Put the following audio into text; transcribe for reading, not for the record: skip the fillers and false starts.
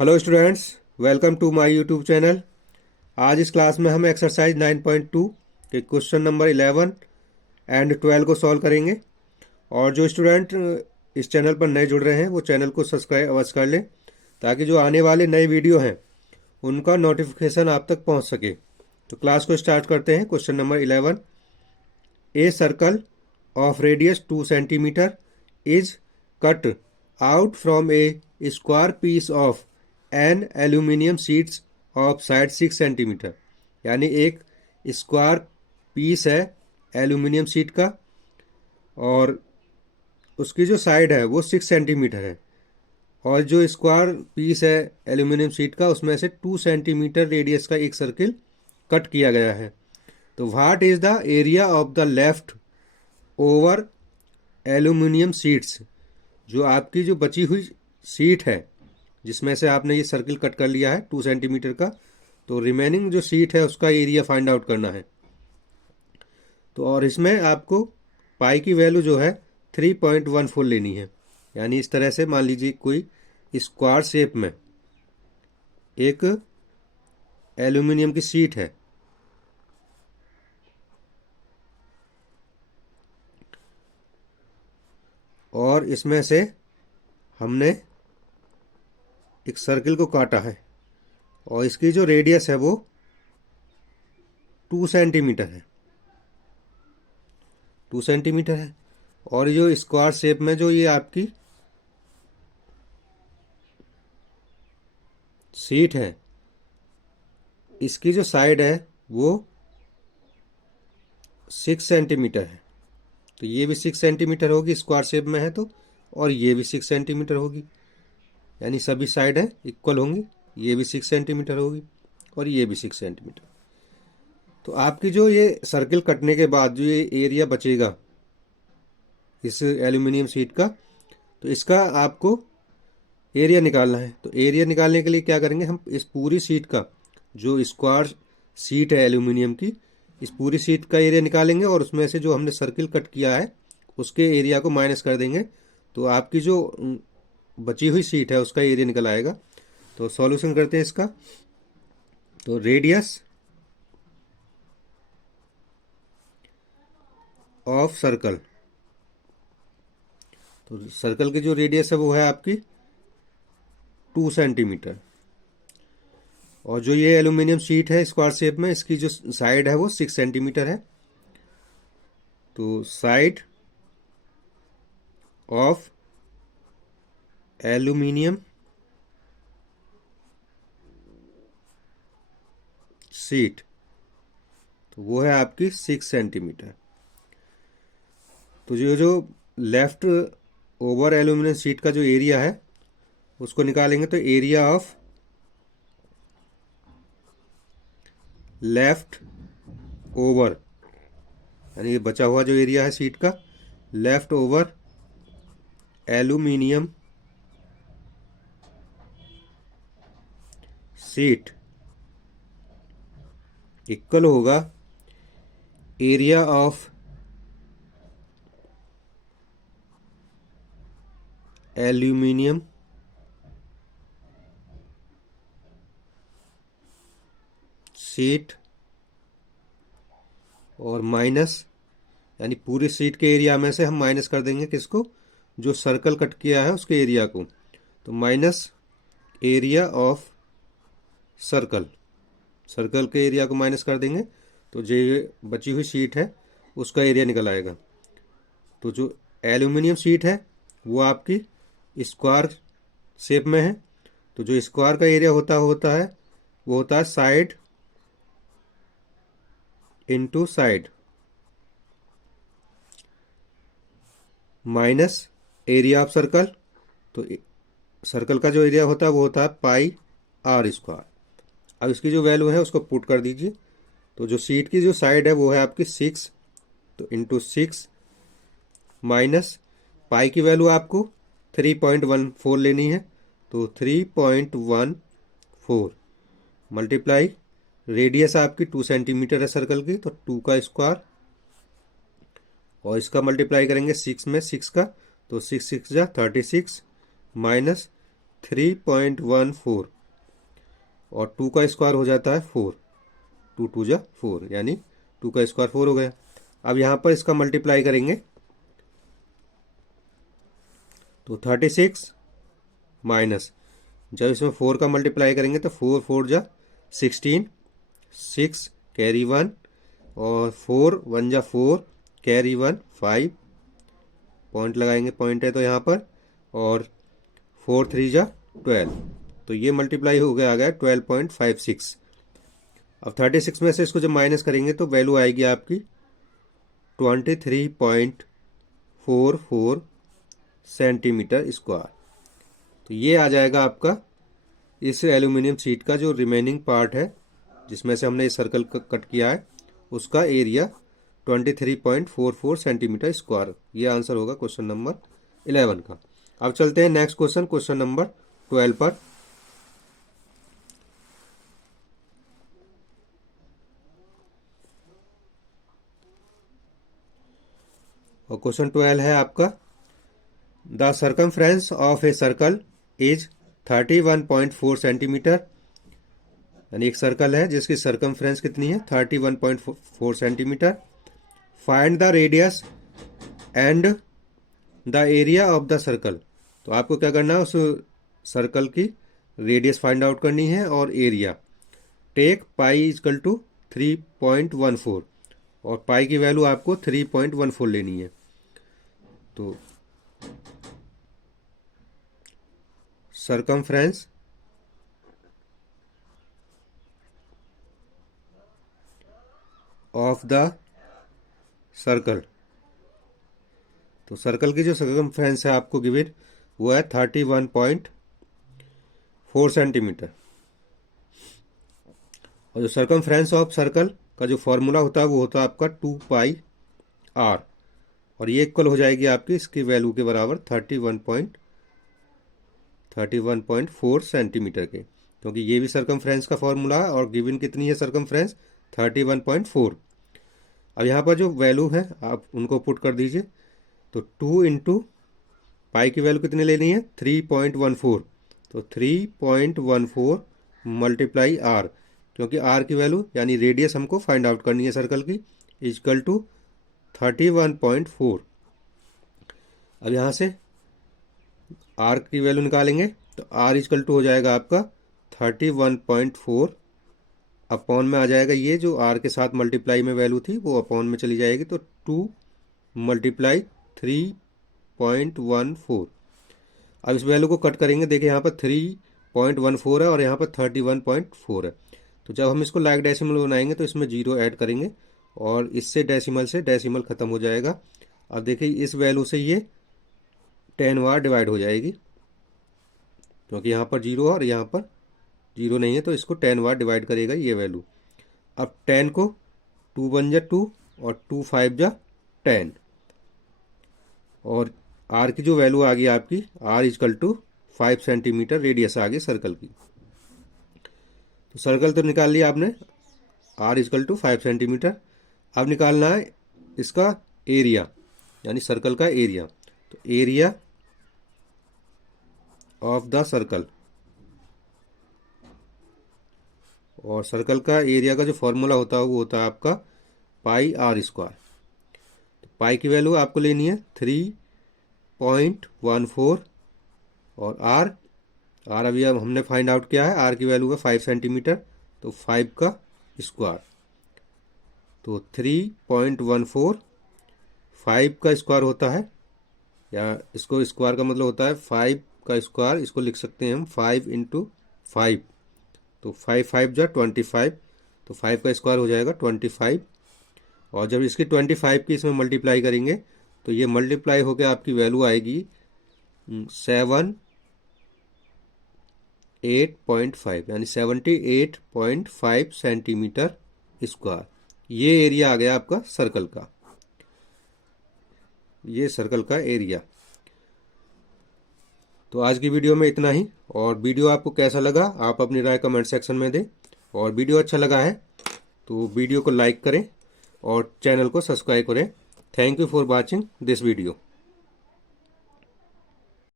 Hello students, welcome to my YouTube channel. आज इस class में हम एक्सरसाइज 9.2 के क्वेश्चन नंबर 11 एंड 12 को सॉल्व करेंगे। और जो स्टूडेंट इस चैनल पर नए जुड़ रहे हैं वो चैनल को सब्सक्राइब अवश्य कर लें, ताकि जो आने वाले नए वीडियो हैं उनका नोटिफिकेशन आप तक पहुंच सके। तो क्लास को स्टार्ट करते हैं। Question number 11। A circle of radius 2 centimetre is cut out from a square piece of an aluminium sheets of side 6 centimetre. यानी एक स्क्वायर पीस है एल्यूमिनियम शीट का, और उसकी जो साइड है वो 6 सेंटीमीटर है, और जो स्क्वायर पीस है एल्यूमिनियम शीट का उसमें से 2 सेंटीमीटर रेडियस का एक सर्किल कट किया गया है। तो what is the area of the left over aluminium sheets. जो आपकी जो बची हुई शीट है जिसमें से आपने ये सर्किल कट कर लिया है 2 सेंटीमीटर का, तो रिमेनिंग जो शीट है उसका एरिया फाइंड आउट करना है। तो और इसमें आपको पाई की वैल्यू जो है 3.14 लेनी है। यानी इस तरह से मान लीजिए कोई स्क्वायर शेप में एक एल्यूमिनियम की शीट है, और इसमें से हमने एक सर्किल को काटा है, और इसकी जो रेडियस है वो 2 सेंटीमीटर है। 2 सेंटीमीटर है। और जो स्क्वायर शेप में जो ये आपकी शीट है, इसकी जो साइड है वो 6 सेंटीमीटर है। तो ये भी 6 सेंटीमीटर होगी, स्क्वायर शेप में है तो, और ये भी 6 सेंटीमीटर होगी। यानी सभी साइड है इक्वल होंगी। ये भी 6 सेंटीमीटर होगी और ये भी 6 सेंटीमीटर। तो आपकी जो ये सर्किल कटने के बाद जो ये एरिया बचेगा इस एल्यूमिनियम शीट का, तो इसका आपको एरिया निकालना है। तो एरिया निकालने के लिए क्या करेंगे, हम इस पूरी शीट का, जो स्क्वायर शीट है एल्यूमिनियम की, इस पूरी शीट का एरिया निकालेंगे और उसमें से जो हमने सर्किल कट किया है उसके एरिया को माइनस कर देंगे। तो आपकी जो बची हुई शीट है उसका एरिया निकल आएगा। तो सॉल्यूशन करते हैं इसका। तो रेडियस ऑफ सर्कल, तो सर्कल की जो रेडियस है वो है आपकी 2 सेंटीमीटर, और जो ये एल्यूमिनियम शीट है स्क्वायर शेप में, इसकी जो साइड है वो 6 सेंटीमीटर है। तो साइड ऑफ एल्यूमिनियम शीट, तो वो है आपकी 6 सेंटीमीटर। तो जो लेफ्ट ओवर एल्यूमिनियम शीट का जो एरिया है उसको निकालेंगे। तो एरिया ऑफ लेफ्ट ओवर, यानी ये बचा हुआ जो एरिया है शीट का, left over aluminium sheet equal होगा एरिया ऑफ एल्यूमिनियम शीट और माइनस, यानी पूरी शीट के एरिया में से हम माइनस कर देंगे किसको, जो सर्कल कट किया है उसके एरिया को। तो minus area of circle, circle के एरिया को माइनस कर देंगे तो जो बची हुई शीट है उसका एरिया निकल आएगा। तो जो एल्यूमिनियम शीट है वो आपकी स्क्वायर शेप में है। तो जो स्क्वायर का एरिया होता होता है वो होता है side into side minus area of circle. तो सर्कल का जो एरिया होता है वो होता है पाई आर स्क्वायर। अब इसकी जो वैल्यू है उसको पुट कर दीजिए। तो जो शीट की जो साइड है वो है आपकी 6, तो इंटू 6 माइनस पाई की वैल्यू आपको 3.14 लेनी है। तो 3.14 मल्टीप्लाई रेडियस आपकी 2 सेंटीमीटर है सर्कल की, तो 2 का स्क्वायर, और इसका मल्टीप्लाई करेंगे 6 में 6 का, तो 6 6 जा 36 माइनस 3.14 और 2 का स्क्वायर हो जाता है 4, 2 2 जा 4 यानी 2 का स्क्वायर 4 हो गया। अब यहाँ पर इसका मल्टीप्लाई करेंगे तो 36 माइनस, जब इसमें 4 का मल्टीप्लाई करेंगे तो 4 4 जा 16, 6 कैरी 1 और 4 1 जा 4 कैरी 1 5, पॉइंट लगाएंगे, पॉइंट है तो यहाँ पर, और 4 3 जा 12, तो ये मल्टीप्लाई हो गया, आ गया 12.56। अब 36 में से इसको जब माइनस करेंगे तो वैल्यू आएगी आपकी 23.44 सेंटीमीटर स्क्वायर। तो ये आ जाएगा आपका इस एल्यूमिनियम शीट का जो रिमेनिंग पार्ट है जिसमें से हमने इस सर्कल कट किया है उसका एरिया 23.44 सेंटीमीटर स्क्वायर। ये आंसर होगा क्वेश्चन नंबर 11 का। अब चलते हैं नेक्स्ट क्वेश्चन, क्वेश्चन नंबर 12 पर। और क्वेश्चन 12 है आपका, the circumference of a circle is 31.4 centimetre, यानी एक सर्कल है जिसकी सर्कमफ्रेंस कितनी है 31.4 centimetre. Find the radius and the area of the circle. तो आपको क्या करना है, उस सर्कल की रेडियस फाइंड आउट करनी है और area. Take pi equal to 3.14 और पाई की वैल्यू आपको 3.14 लेनी है। तो सर्कमफ्रेंस ऑफ द सर्कल, तो सर्कल की जो सर्कमफ्रेंस है आपको गिवन वो है 31.4 सेंटीमीटर। और जो सर्कमफ्रेंस ऑफ सर्कल का जो फॉर्मूला होता है वो होता है आपका 2 पाई आर, और ये इक्वल हो जाएगी आपकी इसकी वैल्यू के बराबर 31.4 सेंटीमीटर के, क्योंकि ये भी सर्कमफ्रेंस का फॉर्मूला है और गिवन कितनी है सर्कमफ्रेंस 31.4। अब यहाँ पर जो वैल्यू है आप उनको पुट कर दीजिए, तो 2 इंटू पाई की वैल्यू कितनी लेनी है 3.14, तो 3.14 मल्टीप्लाई आर, क्योंकि आर की वैल्यू यानी रेडियस हमको फाइंड आउट करनी है सर्कल की, इजकल टू 31.4। अब यहाँ से आर की वैल्यू निकालेंगे तो आर इजकल टू हो जाएगा आपका 31.4 अपॉन में आ जाएगा, ये जो आर के साथ मल्टीप्लाई में वैल्यू थी वो अपॉन में चली जाएगी, तो 2 मल्टीप्लाई 3.14। अब इस वैल्यू को कट करेंगे, देखिए यहाँ पर 3.14 है और यहाँ पर 31.4 है, तो जब हम इसको लाइक डेसिमल बनाएंगे तो इसमें 0 ऐड करेंगे और इससे डेसिमल ख़त्म हो जाएगा। अब देखिए इस वैल्यू से ये 10 बार डिवाइड हो जाएगी, क्योंकि यहाँ पर 0 है और यहाँ पर 0 नहीं है, तो इसको 10 बार डिवाइड करेगा ये वैल्यू। अब 10 को 2 1 जा 2 और 2 5 जा 10, और आर की जो वैल्यू आ गई आपकी R equal to 5 centimetre radius आ गई सर्कल की। तो सर्कल तो निकाल लिया आपने, आर इजकल टू 5 सेंटीमीटर। अब निकालना है इसका एरिया, यानी सर्कल का एरिया। तो एरिया ऑफ द सर्कल, और सर्कल का एरिया का जो फॉर्मूला होता है वो होता है आपका पाई आर स्क्वायर। तो पाई की वैल्यू आपको लेनी है 3.14 और आर अभी अब हमने फाइंड आउट किया है, आर की वैल्यू है 5 सेंटीमीटर, तो 5 का स्क्वायर, तो 3.14 5 का स्क्वायर होता है, या इसको स्क्वायर का मतलब होता है 5 का स्क्वायर, इसको लिख सकते हैं हम 5 इंटू 5, तो 5 5 जा 25, तो 5 का स्क्वायर हो जाएगा 25। और जब इसकी 25 की इसमें मल्टीप्लाई करेंगे तो ये मल्टीप्लाई होकर आपकी वैल्यू आएगी 78.5, यानी 78.5 सेंटीमीटर स्क्वायर। ये एरिया आ गया आपका सर्कल का, ये सर्कल का एरिया। तो आज की वीडियो में इतना ही, और वीडियो आपको कैसा लगा आप अपनी राय कमेंट सेक्शन में दें, और वीडियो अच्छा लगा है तो वीडियो को लाइक करें और चैनल को सब्सक्राइब करें। Thank you for watching this video.